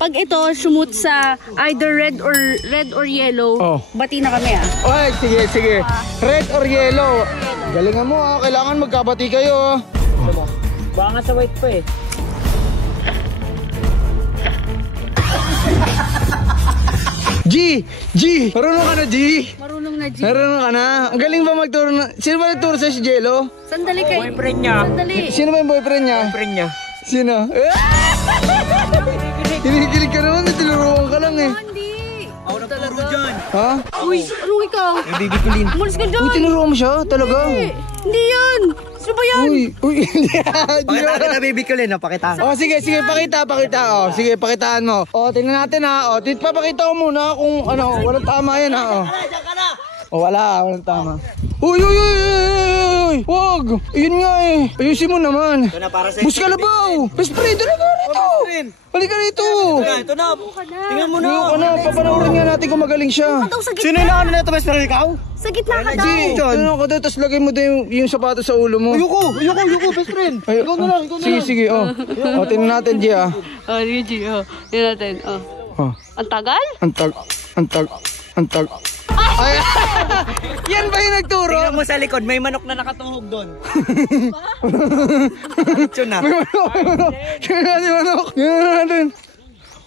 Pag ito, sumut sa either red or yellow, bati na kami Okay, sige. Red or yellow. Galingan mo kailangan magkabati kayo. Baka nga sa white pa eh. G! Marunong ka na, G? Marunong na, G. Marunong ka na? Ang galing ba magturo na? Sino ba nagturo sa si Jello? Sandali kayo. Boyfriend niya. Sandali. Sino ba yung boyfriend niya? Boyfriend niya. Sino? Kinikilig ka naman, tinuruan ka lang eh. Hindi. Ako nagturo dyan. Ha? Uy, anong ikaw? Nabibikulin. Umalis ka dyan. Uy, tinuruan mo siya? Talaga? Hindi yan. Sino ba yan? Uy, Pakita ka nabibikulin, napakita. Oh, sige, pakita. Oh, sige, pakitaan mo. Oh, tingnan natin ha. Oh, papakita ko muna kung ano, walang tama yan ha. Oh, walang tama. Uy! Wag! Yun nga eh. Ayusin mo naman. Ito na para sa Bus Kalabaw! Best friend, dala ka rito! Halika rito! Ito na. Tingnan mo na. Ano, papanoorin nga natin kung magaling siya. Sino yung nakano na ito, best friend, ikaw? Sa gitna ka daw. Ano ka daw, tapos lagay mo daw yung sapatos sa ulo mo. Ayoko, best friend. Ikaw na lang. Sige, oh. Oh, tingnan natin, G ah. Oh, G, oh. Tingnan natin, oh. Oh. Ang tagal? Antag. Ay, yan ba yung nagturo? Tingnan mo sa likod, may manok na nakatuhog doon. Ito na. Tingnan natin.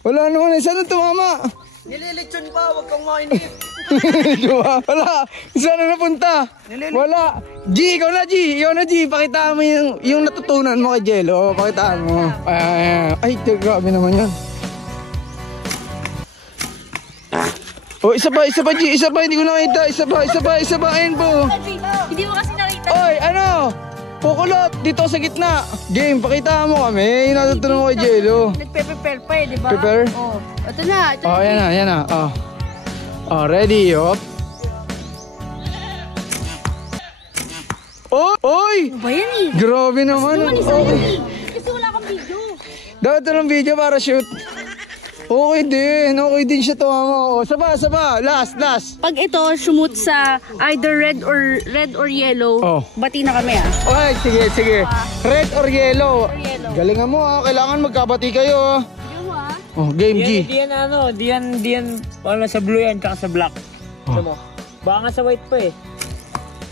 Wala naman eh. Saan ito, mama? Nililitsyon pa, huwag kang mainip. Diba? Wala. Saan na napunta? Wala. G, ikaw na G. Pakitaan mo yung natutunan mo kay Jello. Pakitaan mo. Ay, grabe naman yan. Oh, isa pa, G. Hindi ko nakita. Isa pa. Ayun po. Hindi mo kasi nakita. Oy, ano? Pukulot, dito sa gitna. Game, pakita mo kami. Yung natutunan mo kay Jello. Nagpe-prepare pa eh, di ba? Prepare? Oh. Ito na. Oh, yan na. Oh, ready, up. Oh, oy! Ano ba yan eh? Grabe naman. Okay. Kasi wala kang video. Dapat ng video para shoot. Okay din siya to, mama. Oh, saba. Last. Pag ito, sumut sa either red or yellow, bati na kami Okay, sige. Red or yellow. Galingan mo kailangan magkabati kayo. Oh, game G. Diyan, wala sa blue yan, tsaka sa black. Mo. Baka nga sa white pa eh.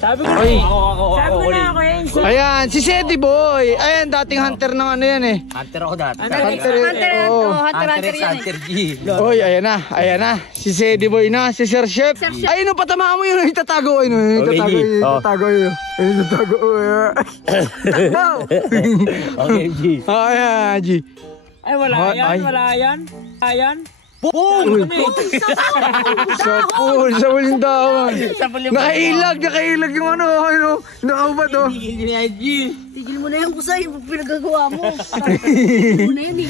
Sabi ko, ako yan. Ayan, si Seti Boy. Ayan, dating hunter ng ano yan eh. Hunter ako dati. Hunter Hunter G. Oy, ayan na. Si Seti Boy na, si Sir Chef. Ayun, no, patamaan mo yun. Itatago. Itatago. Okay, G. Ayan, G. Ay, wala yan. Boom! Sa pool yung dawan. Nakailag yung ano. Nakaubat oh. Tigil mo na yung kusay, pinagagawa mo. Tigil mo na yan eh.